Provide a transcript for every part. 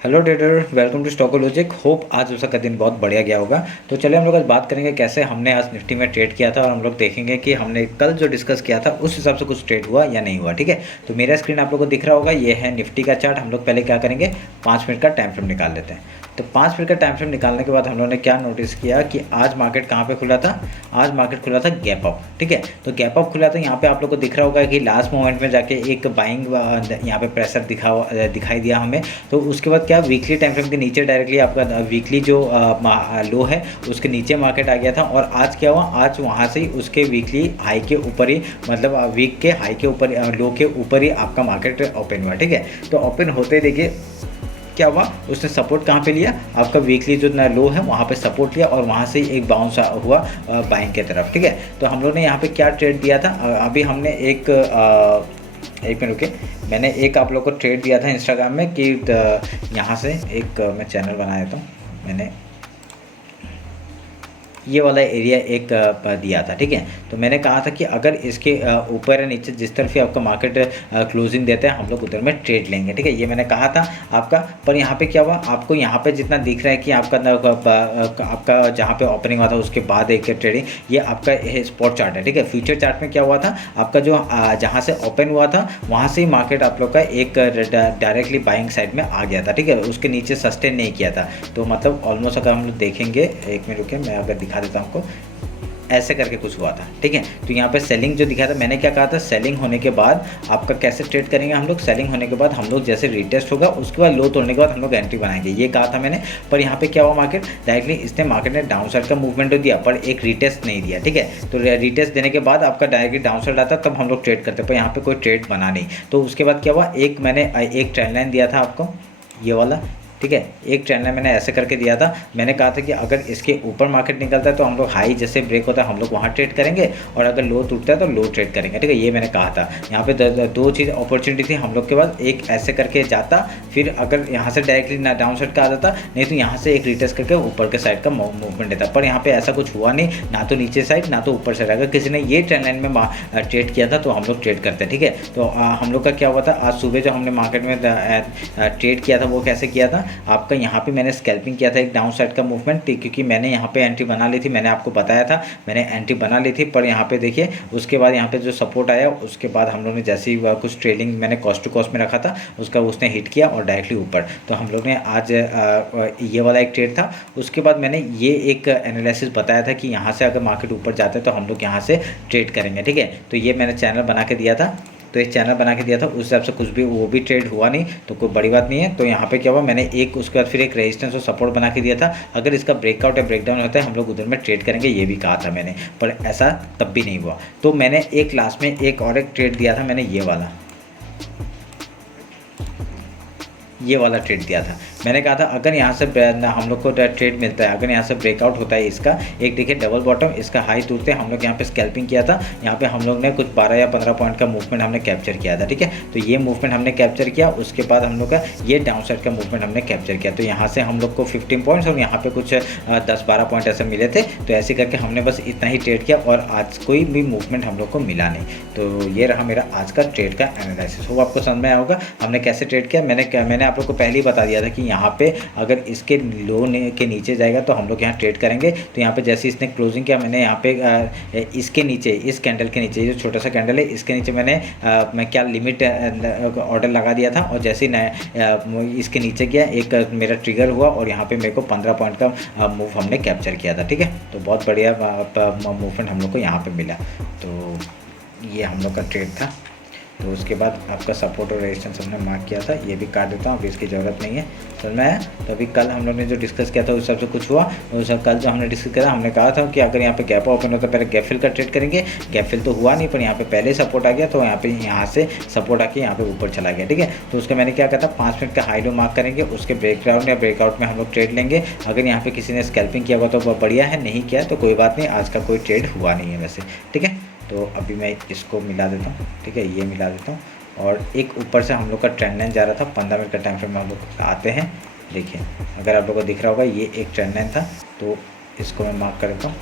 Hello trader, welcome to stock logic. Hope आज उसका दिन बहुत बढ़िया गया होगा। तो चलिए हम लोग आज बात करेंगे कैसे हमने आज निफ्टी में ट्रेड किया था, और हम लोग देखेंगे कि हमने कल जो डिस्कस किया था उस हिसाब से कुछ ट्रेड हुआ या नहीं हुआ। ठीक है, तो मेरा स्क्रीन आप लोग को दिख रहा होगा, ये है निफ्टी का चार्ट। हम लोग पहले क्या करेंगे, 5 मिनट का टाइम फ्रेम निकाल लेते हैं। तो 5 मिनट का टाइम फ्रेम निकालने के बाद हम लोगों ने क्या नोटिस किया कि आज मार्केट कहाँ पे खुला था। आज मार्केट खुला था गैप अप। ठीक है, तो गैप अप खुला था। यहाँ पे आप लोग को दिख रहा होगा कि लास्ट मोमेंट में जाके एक बाइंग यहाँ पे प्रेशर दिखाई दिया हमें। तो उसके बाद क्या, वीकली टाइम फ्रेम के नीचे डायरेक्टली आपका वीकली जो लो है उसके नीचे मार्केट आ गया था। और आज क्या हुआ, आज वहाँ से ही उसके वीकली हाई के ऊपर ही, मतलब वीक के हाई के ऊपर, लो के ऊपर ही आपका मार्केट ओपन हुआ। ठीक है, तो ओपन होते ही देखिए क्या हुआ, उसने सपोर्ट कहाँ पे लिया, आपका वीकली जो लो है वहाँ पे सपोर्ट लिया, और वहाँ से ही एक बाउंस हुआ बाइंग की तरफ। ठीक है, तो हम लोग ने यहाँ पे क्या ट्रेड दिया था, अभी हमने एक मिनट रुके, मैंने एक आप लोग को ट्रेड दिया था इंस्टाग्राम में कि यहाँ से एक मैं चैनल बना देता हूँ। मैंने ये वाला एरिया एक दिया था। ठीक है, तो मैंने कहा था कि अगर इसके ऊपर या नीचे जिस तरफ ही आपका मार्केट क्लोजिंग देते हैं हम लोग उधर में ट्रेड लेंगे। ठीक है, ये मैंने कहा था आपका। पर यहाँ पे क्या हुआ, आपको यहाँ पे जितना दिख रहा है कि आपका जहाँ पे ओपनिंग हुआ था उसके बाद एक ट्रेडिंग, ये आपका स्पॉट चार्ट है। ठीक है, फ्यूचर चार्ट में क्या हुआ था, आपका जो जहाँ से ओपन हुआ था वहाँ से ही मार्केट आप लोग का एक डायरेक्टली बाइंग साइड में आ गया था। ठीक है, उसके नीचे सस्टेन नहीं किया था। तो मतलब ऑलमोस्ट अगर हम लोग देखेंगे, एक मिनट रुके, मैं अगर दिखा देता हूँ आपको, ऐसे करके कुछ हुआ था। ठीक है, तो यहाँ पे सेलिंग जो दिखा था, मैंने क्या कहा था, सेलिंग होने के बाद आपका कैसे ट्रेड करेंगे हम लोग, सेलिंग होने के बाद हम लोग जैसे रिटेस्ट होगा उसके बाद लो तोड़ने के बाद हम लोग एंट्री बनाएंगे, ये कहा था मैंने। पर यहाँ पे क्या हुआ, मार्केट डायरेक्टली इसने मार्केट ने डाउन साइड का मूवमेंट तो दिया पर एक रिटेस्ट नहीं दिया। ठीक है, तो रिटेस्ट देने के बाद आपका डायरेक्टली डाउन साइड आता तब हम लोग ट्रेड करते, पर यहाँ पे कोई ट्रेड बना नहीं। तो उसके बाद क्या हुआ, मैंने एक ट्रेंड लाइन दिया था आपको, ये वाला। ठीक है, एक ट्रेंड लाइन मैंने ऐसे करके दिया था। मैंने कहा था कि अगर इसके ऊपर मार्केट निकलता है तो हम लोग हाई जैसे ब्रेक होता है हम लोग वहाँ ट्रेड करेंगे, और अगर लो टूटता है तो लो ट्रेड करेंगे। ठीक है, ये मैंने कहा था। यहाँ पे दो चीज़ अपॉर्चुनिटी थी हम लोग के पास, एक ऐसे करके जाता, फिर अगर यहाँ से डायरेक्टली ना डाउन साइड का आ जाता, नहीं तो यहाँ से एक रिटेस्ट करके ऊपर के साइड का मूवमेंट देता। पर यहाँ पे ऐसा कुछ हुआ नहीं, ना तो नीचे साइड ना तो ऊपर साइड। अगर किसी ने ये ट्रेंड लाइन में ट्रेड किया था तो हम लोग ट्रेड करते हैं। ठीक है, तो हम लोग का क्या हुआ था, आज सुबह जो हमने मार्केट में ट्रेड किया था वो कैसे किया था, आपका यहाँ मैंने स्कैल्पिंग किया था एक डाउन साइड का मूवमेंट, क्योंकि मैंने यहाँ पे एंट्री बना ली थी, मैंने आपको बताया था मैंने एंट्री बना ली थी। पर यहाँ पे देखिए उसके बाद यहाँ पे जो सपोर्ट आया उसके बाद हम लोग ने जैसे ही कुछ ट्रेडिंग मैंने कॉस्ट टू कॉस्ट में रखा था उसका उसने हिट किया और डायरेक्टली ऊपर। तो हम लोग ने आज ये वाला एक ट्रेड था। उसके बाद मैंने ये एक एनालिसिस बताया था कि यहाँ से अगर मार्केट ऊपर जाता है तो हम लोग यहाँ से ट्रेड करेंगे। ठीक है, तो ये मैंने चैनल बना के दिया था, तो एक चैनल बना के दिया था, उस हिसाब से कुछ भी वो भी ट्रेड हुआ नहीं तो कोई बड़ी बात नहीं है। तो यहाँ पे क्या हुआ, मैंने एक उसके बाद फिर एक रेजिस्टेंस और सपोर्ट बना के दिया था, अगर इसका ब्रेकआउट या ब्रेकडाउन होता है हम लोग उधर में ट्रेड करेंगे, ये भी कहा था मैंने, पर ऐसा तब भी नहीं हुआ। तो मैंने एक लास्ट में एक और एक ट्रेड दिया था, मैंने ये वाला ट्रेड दिया था। मैंने कहा था अगर यहाँ से हम लोग को ट्रेड मिलता है, अगर यहाँ से ब्रेकआउट होता है इसका, एक देखिए डबल बॉटम, इसका हाई टूटते हम लोग यहाँ पे स्कैल्पिंग किया था, यहाँ पे हम लोग ने कुछ 12 या 15 पॉइंट का मूवमेंट हमने कैप्चर किया था। ठीक है, तो ये मूवमेंट हमने कैप्चर किया, उसके बाद हम लोग का ये डाउन साइड का मूवमेंट हमने कैप्चर किया। तो यहाँ से हम लोग को 15 पॉइंट्स और यहाँ पे कुछ 10-12 पॉइंट ऐसे मिले थे। तो ऐसे करके हमने बस इतना ही ट्रेड किया और आज कोई भी मूवमेंट हम लोग को मिला नहीं। तो ये रहा मेरा आज का ट्रेड का एनालिसिस। वो आपको समझ में आया होगा हमने कैसे ट्रेड किया। मैंने आप लोग को पहले ही बता दिया था कि यहाँ पे अगर इसके लो के नीचे जाएगा तो हम लोग यहाँ ट्रेड करेंगे। तो यहाँ पे जैसे इसने क्लोजिंग किया, मैंने यहाँ पे इसके नीचे, इस कैंडल के नीचे, जो छोटा सा कैंडल है इसके नीचे मैं क्या लिमिट ऑर्डर लगा दिया था, और जैसे ही इसके नीचे गया एक मेरा ट्रिगर हुआ और यहाँ पे मेरे को 15 पॉइंट का मूव हमने कैप्चर किया था। ठीक है, तो बहुत बढ़िया मूवमेंट हम लोग को यहाँ पर मिला। तो ये हम लोग का ट्रेड था। तो उसके बाद आपका सपोर्ट और रेजिस्टेंस हमने मार्क किया था, ये भी काट देता हूँ, अभी इसकी ज़रूरत नहीं है, समझ में आया। तो अभी कल हम लोग ने जो डिस्कस किया था उस हिसाब से कुछ हुआ। उस कल जो हमने डिस्कस किया था, हमने कहा था कि अगर यहाँ पे गैप ओपन होता है पहले गैप फिल का ट्रेड करेंगे। गैप फिल तो हुआ नहीं, पर यहाँ पे पहले सपोर्ट आ गया, तो यहाँ से सपोर्ट आके यहाँ पे ऊपर चला गया। ठीक है, तो उसका मैंने क्या कहा था, 5 मिनट का हाई लो मार्क करेंगे, उसके ब्रेकडाउन या ब्रेकआउट में हम लोग ट्रेड लेंगे। अगर यहाँ पे किसी ने स्कैल्पिंग किया हुआ तो बढ़िया है, नहीं किया तो कोई बात नहीं, आज का कोई ट्रेड हुआ नहीं है वैसे। ठीक है, तो अभी मैं इसको मिला देता हूँ। ठीक है, ये मिला देता हूँ, और एक ऊपर से हम लोग का ट्रेंड लाइन जा रहा था, 15 मिनट का टाइम फ्रेम में हम लोग आते हैं। देखिए अगर आप लोग को दिख रहा होगा ये एक ट्रेंड लाइन था, तो इसको मैं मार्क कर देता हूँ।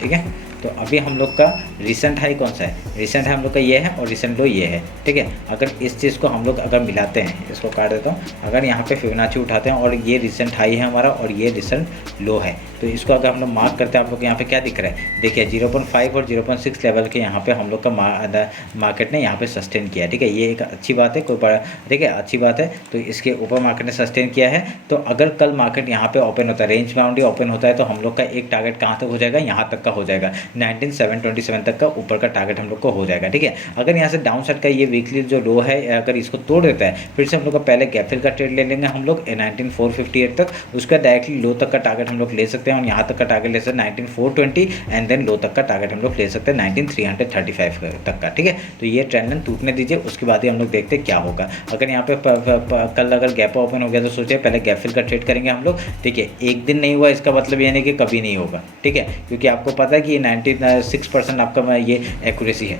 ठीक है, तो अभी हम लोग का रिसेंट हाई कौन सा है, रिसेंट हाई हम लोग का ये है और रिसेंट लो ये है, ठीक है। अगर इस चीज़ को हम लोग अगर मिलाते हैं, इसको काट देता हूँ, अगर यहाँ पे फिबोनाची उठाते हैं और ये रिसेंट हाई है हमारा और ये रिसेंट लो है, तो इसको अगर हम लोग मार्क करते हैं, आप लोग यहाँ पे क्या दिख रहा है, देखिए 0.5 और 0.6 लेवल के यहाँ पे हम लोग का मार्केट ने यहाँ पे सस्टेन किया, ठीक है। ये एक अच्छी बात है, कोई बड़ा, ठीक है, अच्छी बात है। तो इसके ऊपर मार्केट ने सस्टेन किया है। तो अगर कल मार्केट यहाँ पे ओपन होता है, रेंज बाउंड्री ओपन होता है, तो हम लोग का एक टारगेट कहाँ तक हो जाएगा, यहाँ तक का हो जाएगा, 19,727 तक का ऊपर का टारगेट हम लोग को हो जाएगा, ठीक है। अगर यहाँ से डाउन साइड का ये वीकली जो लो है, अगर इसको तोड़ देता है, फिर से हम लोग का पहले गैप फिल का ट्रेड ले लेंगे हम लोग 19,458 तक, उसका डायरेक्टली लो तक का टारगेट हम लोग ले सकते हैं और यहाँ तक का टारगेट ले सकते हैं 19,420 एंड देन लो तक का टारगेट हम लोग ले सकते हैं 19,335 तक का, ठीक है। तो ये ट्रेंड लाइन टूटने दीजिए, उसके बाद ही हम लोग देखते हैं क्या होगा। अगर यहाँ पे कल अगर गैप ओपन हो गया तो सोचिए पहले गैप फिल का ट्रेड करेंगे हम लोग, ठीक है। एक दिन नहीं हुआ इसका मतलब ये नहीं कि कभी नहीं होगा, ठीक है, क्योंकि आपको पता है कि ये 96% आपका ये एक्यूरेसी है,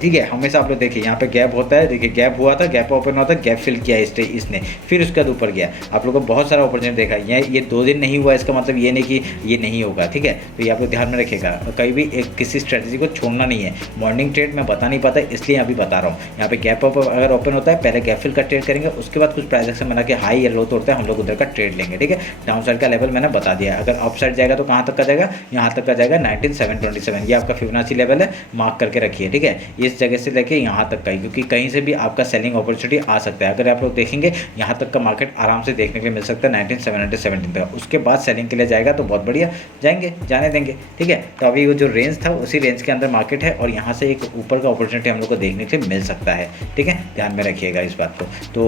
ठीक है। हमेशा आप लोग देखिए यहाँ पे गैप होता है, देखिए गैप हुआ था, गैप ओपन होता है, गैप फिल किया इसने, फिर उसके बाद ऊपर गया। आप लोगों को बहुत सारा अपॉर्चुनिटी देखा, ये 2 दिन नहीं हुआ इसका मतलब ये नहीं कि ये नहीं होगा, ठीक है। तो ये आप लोग ध्यान में रखिएगा, कहीं भी एक किसी स्ट्रेटजी को छोड़ना नहीं है। मॉर्निंग ट्रेड मैं बता नहीं पाता, इसलिए अभी बता रहा हूँ। यहाँ पे गैप अगर ओपन होता है, पहले गैप फिल का ट्रेड करेंगे, उसके बाद कुछ प्राइस एक्शन बना के हाई या लो तोड़ता है, हम लोग उधर का ट्रेड लेंगे, ठीक है। डाउन साइड का लेवल मैंने बता दिया, अगर अप साइड जाएगा तो कहाँ तक का जाएगा, यहाँ तक का जाएगा 19,727, ये आपका फिबोनाची लेवल है, मार्क करके रखिए, ठीक है। इस जगह से लेके यहाँ तक का ही, क्योंकि कहीं से भी आपका सेलिंग अपॉर्चुनिटी आ सकता है। अगर आप लोग देखेंगे यहाँ तक का मार्केट आराम से देखने के लिए मिल सकता है 19,717 तक, उसके बाद सेलिंग के लिए जाएगा तो बहुत बढ़िया जाएंगे, जाने देंगे, ठीक है। तो अभी वो जो रेंज था उसी रेंज के अंदर मार्केट है और यहाँ से एक ऊपर का अपॉर्चुनिटी हम लोग को देखने के लिए मिल सकता है, ठीक है। ध्यान में रखिएगा इस बात को। तो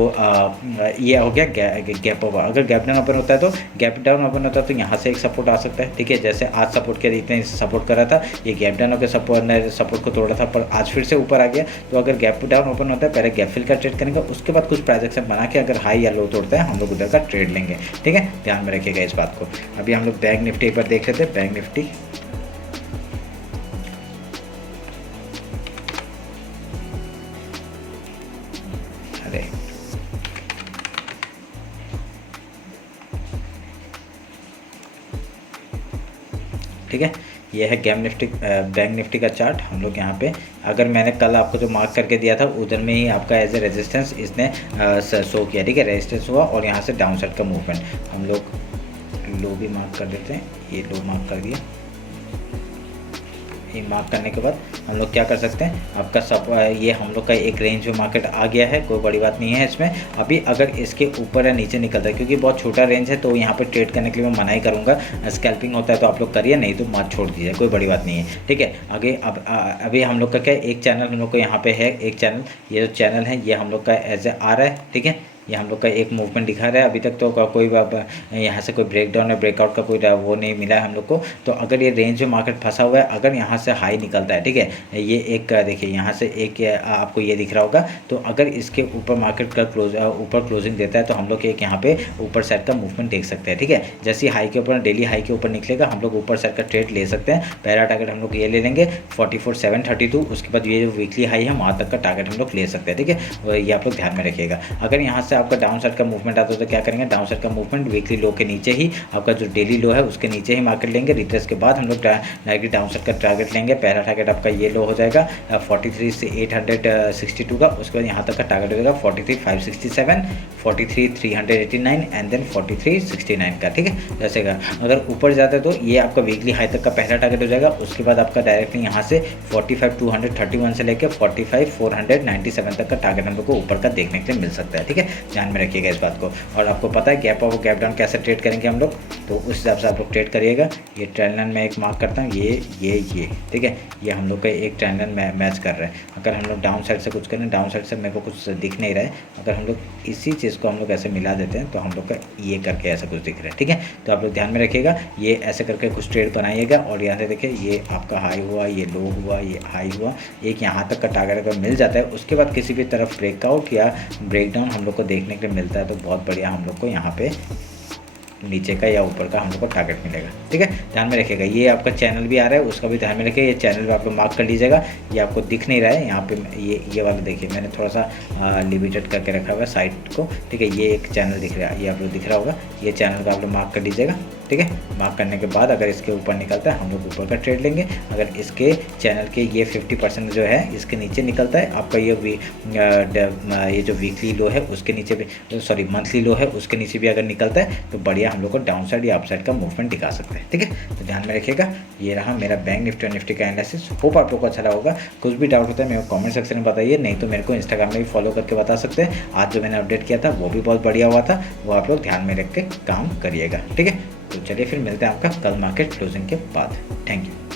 ये हो गया गैप ओवर। अगर गैप डाउन ओपन होता है, तो गैप डाउन ओपन होता है तो यहाँ से एक सपोर्ट आ सकता है, ठीक है। जैसे आज सपोर्ट किया, इतने सपोर्ट कर रहा था, ये गैप डाउन होकर सपोर्ट को तोड़ा था, पर आज फिर से ऊपर आ गया। तो अगर गैप डाउन ओपन होता है, पहले गैप फिल का ट्रेड करेंगे, उसके बाद कुछ प्राइस एक्शन बना के अगर हाई या लो तोड़ता है, हम लोग उधर का ट्रेड लेंगे, ठीक है। ध्यान में रखिएगा इस बात को। अभी हम लोग बैंक निफ्टी एक बार देख लेते हैं। बैंक निफ्टी ठीक है, ये है बैंक निफ्टी का चार्ट। हम लोग यहाँ पे, अगर मैंने कल आपको जो मार्क करके दिया था उधर में ही आपका एज ए रेजिस्टेंस इसने शो किया, ठीक है। रेजिस्टेंस हुआ और यहाँ से डाउन साइड का मूवमेंट, हम लोग लो भी मार्क कर देते हैं, ये लो मार्क कर दिया। ये मार्क करने के बाद हम लोग क्या कर सकते हैं, आपका ये हम लोग का एक रेंज में मार्केट आ गया है, कोई बड़ी बात नहीं है इसमें। अभी अगर इसके ऊपर या नीचे निकलता है, क्योंकि बहुत छोटा रेंज है, तो यहाँ पे ट्रेड करने के लिए मैं मना ही करूँगा। स्कैल्पिंग होता है तो आप लोग करिए, नहीं तो मत छोड़ दीजिए, कोई बड़ी बात नहीं है, ठीक है। आगे अभी हम लोग का क्या, एक चैनल हम लोग को यहाँ पे है, एक चैनल, ये जो चैनल है ये हम लोग का एज ए आ रहा है, ठीक है। ये हम लोग का एक मूवमेंट दिखा रहा है, अभी तक तो कोई यहाँ से कोई ब्रेकडाउन या ब्रेकआउट का कोई वो नहीं मिला है हम लोग को। तो अगर ये रेंज में मार्केट फंसा हुआ है, अगर यहाँ से हाई निकलता है, ठीक है, ये एक देखिए यहाँ से एक आपको ये दिख रहा होगा। तो अगर इसके ऊपर मार्केट का ऊपर क्लोजिंग देता है, तो हम लोग एक यहाँ पे ऊपर साइड का मूवमेंट देख सकते हैं, ठीक है। जैसे हाई के ऊपर, डेली हाई के ऊपर निकलेगा, हम लोग ऊपर साइड का ट्रेड ले सकते हैं। पहला टारगेट हम लोग ये ले लेंगे 44,732, उसके बाद ये जो वीकली हाई है वहाँ तक का टारगेट हम लोग ले सकते हैं, ठीक है। ये आप लोग ध्यान में रखिएगा। अगर यहाँ से आपका डाउन साइड का मूवमेंट आता है तो क्या करेंगे, डाउन साइड का मूवमेंट वीकली लो के नीचे ही, आपका जो डेली लो है उसके नीचे ही मार्केट लेंगे। रिट्रेस के बाद हम लोग डायरेक्टली डाउन साइड का टारगेट लेंगे। पहला टारगेट आपका ये लो हो जाएगा 43,862 का, उसके बाद यहाँ तक का टारगेट हो जाएगा 43,567, 43,389 एंड देन 43,69 का, ठीक है। जैसे अगर ऊपर जाता है तो ये आपका वीकली हाई तक का पहला टारगेट हो जाएगा। उसके बाद आपका डायरेक्टली यहाँ से 45,231 से लेकर 45,497 तक का टारगेट हम लोग को ऊपर का देखने के लिए मिल सकता है, ठीक है। ध्यान में रखिएगा इस बात को। और आपको पता है गैप अप और गैप डाउन कैसे ट्रेड करेंगे हम लोग, तो उस हिसाब से आप लोग ट्रेड करिएगा। ये ट्रेंड लाइन में एक मार्क करता हूँ, ये ठीक है, ये हम लोग का एक ट्रेंड लाइन मैच कर रहा है। अगर हम लोग डाउन साइड से कुछ करें, डाउन साइड से मेरे को कुछ दिख नहीं रहा है, अगर हम लोग इसी चीज़ को हम लोग ऐसे मिला देते हैं तो हम लोग का ये करके ऐसा कुछ दिख रहा है, ठीक है। तो आप लोग ध्यान में रखिएगा, ये ऐसे करके कुछ ट्रेड बनाइएगा। और यहाँ से देखिए ये आपका हाई हुआ, ये लो हुआ, ये हाई हुआ, एक यहाँ तक का टारगेट अगर मिल जाता है, उसके बाद किसी भी तरफ ब्रेकआउट या ब्रेकडाउन हम लोग को देखने के लिए मिलता है तो बहुत बढ़िया हम लोग को यहाँ पे नीचे का या ऊपर का हम लोग को टारगेट मिलेगा, ठीक है। ध्यान में रखिएगा। ये आपका चैनल भी आ रहा है, उसका भी ध्यान में रखिए। ये चैनल भी आप लोग मार्क कर लीजिएगा। ये आपको दिख नहीं रहा है यहाँ पे, ये वाला देखिए, मैंने थोड़ा सा लिमिटेड करके रखा हुआ है साइट को, ठीक है। ये एक चैनल दिख रहा है, ये आप लोग दिख रहा होगा, ये चैनल का आप लोग मार्क कर लीजिएगा, ठीक है। मार्क करने के बाद अगर इसके ऊपर निकलता है हम लोग ऊपर का ट्रेड लेंगे। अगर इसके चैनल के ये 50% जो है इसके नीचे निकलता है, आपका ये जो वीकली लो है उसके नीचे भी, सॉरी मंथली लो है उसके नीचे भी अगर निकलता है तो बढ़िया हम लोग को डाउन साइड या अप साइड का मूवमेंट दिखा सकते हैं, ठीक है। तो ध्यान में रखिएगा। ये रहा मेरा बैंक निफ्टी और निफ्टी का एनालिसिस। होप आप लोग को अच्छा लगा होगा। कुछ भी डाउट होता है मेरे को कमेंट सेक्शन में बताइए, नहीं तो मेरे को इंस्टाग्राम में भी फॉलो करके बता सकते हैं। आज जो मैंने अपडेट किया था वो भी बहुत बढ़िया हुआ था, वो आप लोग ध्यान में रख के काम करिएगा, ठीक है। तो चलिए फिर मिलते हैं आपका कल मार्केट क्लोजिंग के बाद। Thank you.